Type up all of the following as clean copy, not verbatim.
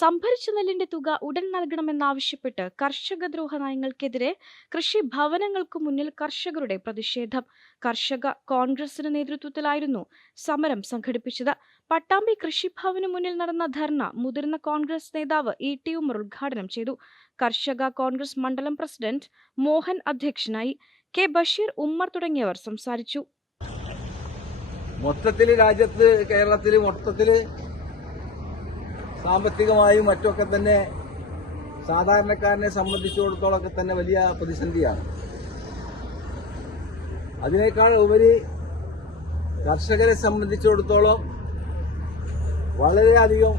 സംഭരിച്ച നെല്ലിന്റെ തുക ഉടൻ നൽകണമെന്നാവശ്യപ്പെട്ട് കർഷകദ്രോഹ നയങ്ങൾക്കെതിരെ കൃഷിഭവനങ്ങൾക്ക് മുന്നിൽ കർഷകരുടെ പ്രതിഷേധം. കർഷക കോൺഗ്രസിന്റെ നേതൃത്വത്തിലായിരുന്നു സമരം സംഘടിപ്പിച്ചത്. പട്ടാമ്പി കൃഷിഭവനു മുന്നിൽ നടന്ന ധർണ മുതിർന്ന കോൺഗ്രസ് നേതാവ് ഇ.ടി. ഉമർ ഉദ്ഘാടനം ചെയ്തു. കർഷക കോൺഗ്രസ് മണ്ഡലം പ്രസിഡന്റ് മോഹൻ അധ്യക്ഷനായി. കെ ബഷീർ, ഉമ്മർ തുടങ്ങിയവർ സംസാരിച്ചു. മൊത്തത്തിൽ രാജ്യത്ത്, കേരളത്തിൽ മൊത്തത്തിൽ സാമ്പത്തികമായും മറ്റൊക്കെ തന്നെ സാധാരണക്കാരനെ സംബന്ധിച്ചിടത്തോളമൊക്കെ തന്നെ വലിയ പ്രതിസന്ധിയാണ്. അതിനേക്കാൾ ഉപരി കർഷകരെ സംബന്ധിച്ചിടത്തോളം വളരെയധികം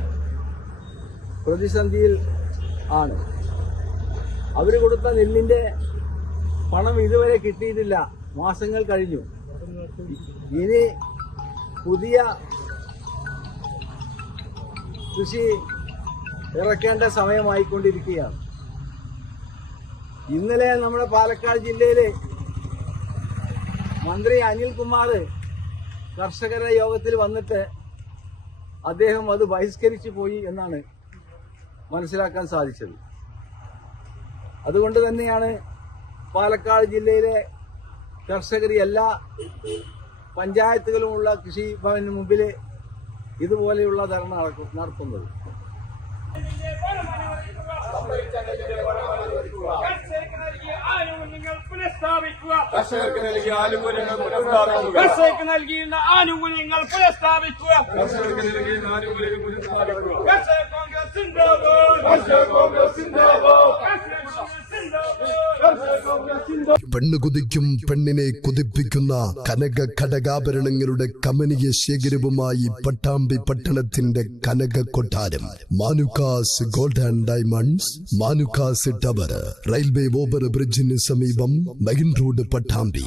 പ്രതിസന്ധിയിൽ ആണ്. അവർ കൊടുത്ത നെല്ലിന്റെ പണം ഇതുവരെ കിട്ടിയിട്ടില്ല. മാസങ്ങൾ കഴിഞ്ഞു. ഇനി പുതിയ കൃഷി ഇറക്കേണ്ട സമയമായിക്കൊണ്ടിരിക്കുകയാണ്. ഇന്നലെ നമ്മുടെ പാലക്കാട് ജില്ലയിലെ മന്ത്രി അനിൽകുമാർ കർഷകരുടെ യോഗത്തിൽ വന്നിട്ട് അദ്ദേഹം അത് ബഹിഷ്കരിച്ചു പോയി എന്നാണ് മനസ്സിലാക്കാൻ സാധിച്ചത്. അതുകൊണ്ട് തന്നെയാണ് പാലക്കാട് ജില്ലയിലെ കർഷകർ എല്ലാ പഞ്ചായത്തുകളുമുള്ള കൃഷിഭവന് മുമ്പിൽ ഇതുപോലെയുള്ള ധർണ നടത്തുന്നത്. കർഷകർക്ക് നൽകിയ ആനുകൂല്യങ്ങൾ പുനഃസ്ഥാപിക്കുക. കർഷകർക്ക് നൽകിയിരുന്ന ആനുകൂല്യങ്ങൾ പുനഃസ്ഥാപിക്കുക. കർഷക കോൺഗ്രസ് സിന്ദാബാദ്. കർഷക കോൺഗ്രസ് സിന്ദാബാദ്. പെണ്ണ് കുതിക്കും പെണ്ണിനെ കുതിപ്പിക്കുന്ന കനക ഘടകാഭരണങ്ങളുടെ കമനീയ ശേഖരവുമായി പട്ടാമ്പി പട്ടണത്തിന്റെ കനക കൊട്ടാരം Manukkas gold and diamonds, Manukkas tower, railway over ബ്രിഡ്ജിന് സമീപം മെയിൻ റോഡ്, പട്ടാമ്പി.